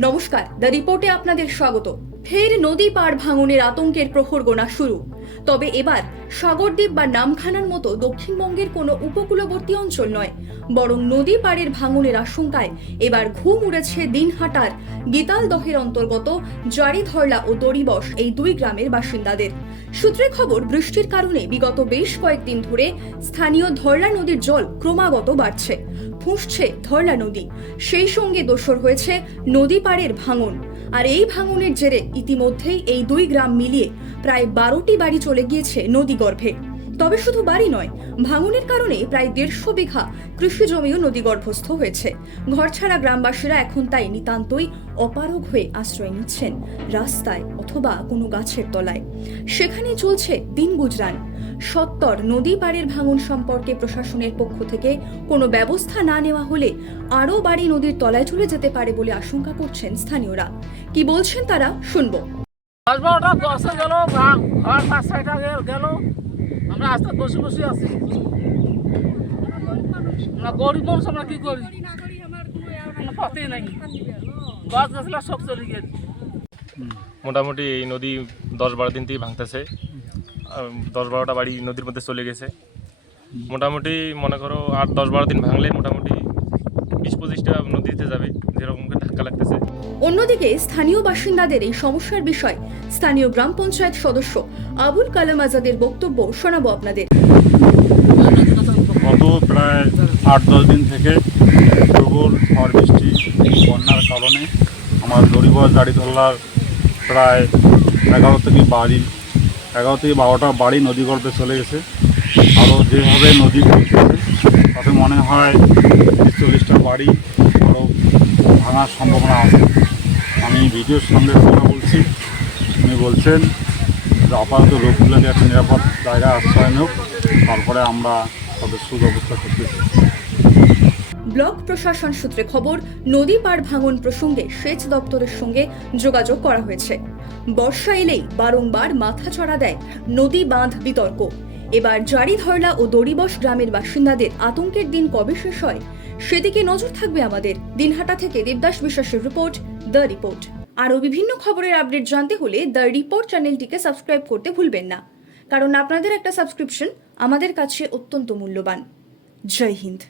নমস্কার, দ্য রিপোর্টে আপনাদের স্বাগত। ফের নদী পার ভাঙনের আতঙ্কের প্রহর গোনা শুরু। তবে এবার সাগরদ্বীপ বা নামখানার মতো দক্ষিণবঙ্গের কোনো উপকূলবর্তী অঞ্চল নয়। বরং নদী পাড়ের ভাঙনের আশঙ্কায় এবার ঘুম উড়েছে দিনহাটার গীতালদহের অন্তর্গত জারিধরলা ও দড়িবস এই দুই গ্রামের বাসিন্দাদের। সূত্রে খবর, বৃষ্টির কারণে বিগত বেশ কয়েকদিন ধরে স্থানীয় ধরলা নদীর জল ক্রমাগত বাড়ছে, ফুঁসছে ধরলা নদী। সেই সঙ্গে দোসর হয়েছে নদী পাড়ের ভাঙন। আর এই ভাঙনের জেরে ইতিমধ্যেই এই দুই গ্রাম মিলিয়ে প্রায় বারোটি বাড়ি চলে গিয়েছে নদী গর্ভে। তবে শুধু বাড়ি নয়, ভাঙনের কারণে প্রায় দেড়শো বিঘা কৃষি জমিও নদীগর্ভস্থ হয়েছে। ঘরছাড়া গ্রামবাসীরা এখন তাই নিতান্তই অপারগ হয়ে আশ্রয় নিচ্ছেন রাস্তায় অথবা কোনো গাছের তলায়। সেখানে চলছে দিন গুজরান। সত্তর নদী পাড়ের ভাঙন সম্পর্কে প্রশাসনের পক্ষ থেকে কোনো ব্যবস্থা না নেওয়া হলে আরও বাড়ি নদীর তলায় চলে যেতে পারে বলে আশঙ্কা করছেন স্থানীয়রা। কি বলছেন তারা, শুনব। গেল। আমরা আস্তে বসে বসে আছি। গরিব মানুষ আমরা কি করি? নাই। গাছ গাছলা সব চলে গেছে। মোটামুটি এই নদী দশ বারো দিন থেকে ভাঙতেছে। দশ বারোটা বাড়ি নদীর মধ্যে চলে গেছে। মোটামুটি মনে করো আট দশ বারো দিন ভাঙলে মোটামুটি বিশ পঁচিশটা নদীতে যাবে, যেরকম অন্যদিকে স্থানীয় বাসিন্দাদের এই সমস্যার বিষয় স্থানীয় গ্রাম পঞ্চায়েত সদস্য আবুল কালাম আজাদের বক্তব্য শোনাবো আপনাদের। গত প্রায় আট দশ দিন থেকে প্রবল ঝড় বৃষ্টি বন্যার কারণে আমার দড়িবর দাড়িধল্লার প্রায় এগারো থেকে বাড়ি, এগারো থেকে বারোটা বাড়ি নদীগর্ভে চলে গেছে। আরও যেভাবে নদী তাতে মনে হয় চল্লিশটা বাড়ি আরও ভাঙার সম্ভাবনা আছে। আমি ভিডিওর সঙ্গে কথা বলছি। উনি বলছেন যে আপাতত লোকগুলোকে একটা নিরাপদ জায়গায় আশ্রয় হোক তারপরে আমরা তাদের সুব্যবস্থা করতেছি ব্লক প্রশাসন সূত্রে খবর, নদী পার ভাঙন প্রসঙ্গে সেচ দপ্তরের সঙ্গে যোগাযোগ করা হয়েছে। বর্ষা এলেই বারংবার মাথাচড়া দেয় নদী বাঁধ বিতর্ক। এবার জারিধরলা ও দড়িবস গ্রামের বাসিন্দাদের আতঙ্কের দিন কবে শেষ হয় সেদিকে নজর থাকবে আমাদের দিনহাটা থেকে দেবদাস বিশ্বাসের রিপোর্ট, দ্য রিপোর্ট। আরও বিভিন্ন খবরের আপডেট জানতে হলে দ্য রিপোর্ট চ্যানেলটিকে সাবস্ক্রাইব করতে ভুলবেন না। কারণ আপনাদের একটা সাবস্ক্রিপশন আমাদের কাছে অত্যন্ত মূল্যবান। জয় হিন্দ।